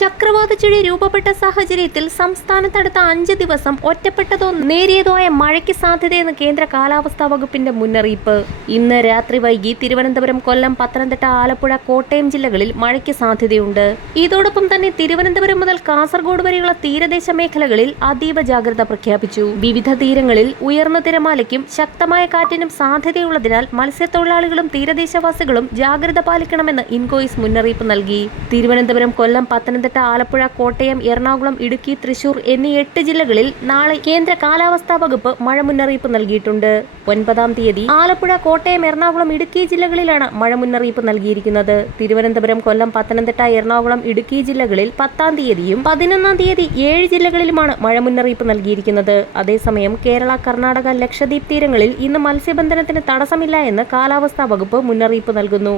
ചക്രവാത ചുഴി രൂപപ്പെട്ട സാഹചര്യത്തിൽ സംസ്ഥാനത്തടുത്ത 5 ദിവസം ഒറ്റപ്പെട്ടതോ നേരിയതോ ആയ മഴയ്ക്ക് സാധ്യതയെന്ന് കേന്ദ്ര കാലാവസ്ഥാ വകുപ്പിന്റെ മുന്നറിയിപ്പ്. ഇന്ന് രാത്രി വൈകി തിരുവനന്തപുരം, കൊല്ലം, പത്തനംതിട്ട, ആലപ്പുഴ, കോട്ടയം ജില്ലകളിൽ മഴയ്ക്ക് സാധ്യതയുണ്ട്. ഇതോടൊപ്പം തന്നെ തിരുവനന്തപുരം മുതൽ കാസർഗോഡ് വരെയുള്ള തീരദേശ മേഖലകളിൽ അതീവ ജാഗ്രത പ്രഖ്യാപിച്ചു. വിവിധ തീരങ്ങളിൽ ഉയർന്ന തിരമാലയ്ക്കും ശക്തമായ കാറ്റിനും സാധ്യതയുള്ളതിനാൽ മത്സ്യത്തൊഴിലാളികളും തീരദേശവാസികളും ജാഗ്രത പാലിക്കണമെന്ന് ഇൻകോയിസ് മുന്നറിയിപ്പ് നൽകി. തിരുവനന്തപുരം, കൊല്ലം, പത്തനംതിട്ട, ആലപ്പുഴ, കോട്ടയം, എറണാകുളം, ഇടുക്കി, തൃശൂർ എന്നീ 8 ജില്ലകളിൽ നാളെ കേന്ദ്ര കാലാവസ്ഥാ വകുപ്പ് മഴ മുന്നറിയിപ്പ് നൽകിയിട്ടുണ്ട്. 9-ാം തീയതി ആലപ്പുഴ, കോട്ടയം, എറണാകുളം, ഇടുക്കി ജില്ലകളിലാണ് മഴ മുന്നറിയിപ്പ് നൽകിയിരിക്കുന്നത്. തിരുവനന്തപുരം, കൊല്ലം, പത്തനംതിട്ട, എറണാകുളം, ഇടുക്കി ജില്ലകളിൽ 10-ാം തീയതിയും 11-ാം തീയതി 7 ജില്ലകളിലുമാണ് മഴ മുന്നറിയിപ്പ് നൽകിയിരിക്കുന്നത്. അതേസമയം കേരള, കർണാടക, ലക്ഷദ്വീപ് തീരങ്ങളിൽ ഇന്ന് മത്സ്യബന്ധനത്തിന് തടസ്സമില്ല എന്ന് കാലാവസ്ഥാ വകുപ്പ് മുന്നറിയിപ്പ് നൽകുന്നു.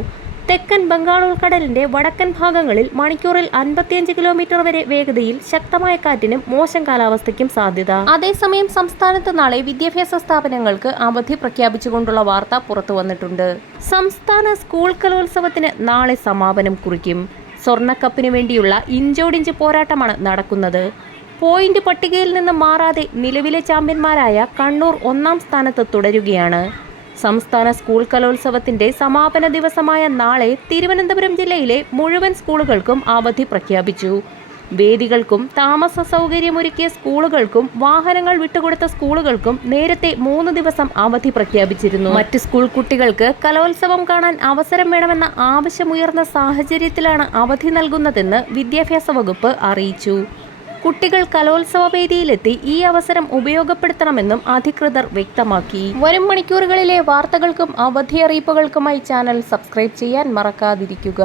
തെക്കൻ ബംഗാൾ ഉൾക്കടലിന്റെ വടക്കൻ ഭാഗങ്ങളിൽ മണിക്കൂറിൽ 55 കിലോമീറ്റർ വരെ വേഗതയിൽ ശക്തമായ കാറ്റിനും മോശം കാലാവസ്ഥയ്ക്കും സാധ്യത. അതേസമയം സംസ്ഥാനത്ത് നാളെ വിദ്യാഭ്യാസ സ്ഥാപനങ്ങൾക്ക് അവധി പ്രഖ്യാപിച്ചുകൊണ്ടുള്ള വാർത്ത പുറത്തു വന്നിട്ടുണ്ട്. സംസ്ഥാന സ്കൂൾ കലോത്സവത്തിന് നാളെ സമാപനം കുറിക്കും. സ്വർണ്ണക്കപ്പിനു വേണ്ടിയുള്ള ഇഞ്ചോടിഞ്ച് പോരാട്ടമാണ് നടക്കുന്നത്. പോയിന്റ് പട്ടികയിൽ നിന്ന് മാറാതെ നിലവിലെ ചാമ്പ്യന്മാരായ കണ്ണൂർ 1-ാം സ്ഥാനത്ത് തുടരുകയാണ്. സംസ്ഥാന സ്കൂൾ കലോത്സവത്തിന്റെ സമാപന ദിവസമായ നാളെ തിരുവനന്തപുരം ജില്ലയിലെ മുഴുവൻ സ്കൂളുകൾക്കും അവധി പ്രഖ്യാപിച്ചു. വേദികൾക്കും താമസ സൗകര്യമൊരുക്കിയ സ്കൂളുകൾക്കും വാഹനങ്ങൾ വിട്ടുകൊടുത്ത സ്കൂളുകൾക്കും നേരത്തെ 3 ദിവസം അവധി പ്രഖ്യാപിച്ചിരുന്നു. മറ്റ് സ്കൂൾ കുട്ടികൾക്ക് കലോത്സവം കാണാൻ അവസരം വേണമെന്ന ആവശ്യമുയർന്ന സാഹചര്യത്തിലാണ് അവധി നൽകുന്നതെന്ന് വിദ്യാഭ്യാസ വകുപ്പ് അറിയിച്ചു. കുട്ടികൾ കലോത്സവ വേദിയിലെത്തി ഈ അവസരം ഉപയോഗപ്പെടുത്തണമെന്നും അധികൃതർ വ്യക്തമാക്കി. വരും മണിക്കൂറുകളിലെ വാർത്തകൾക്കും അവധി അറിയിപ്പുകൾക്കുമായി ചാനൽ സബ്സ്ക്രൈബ് ചെയ്യാൻ മറക്കാതിരിക്കുക.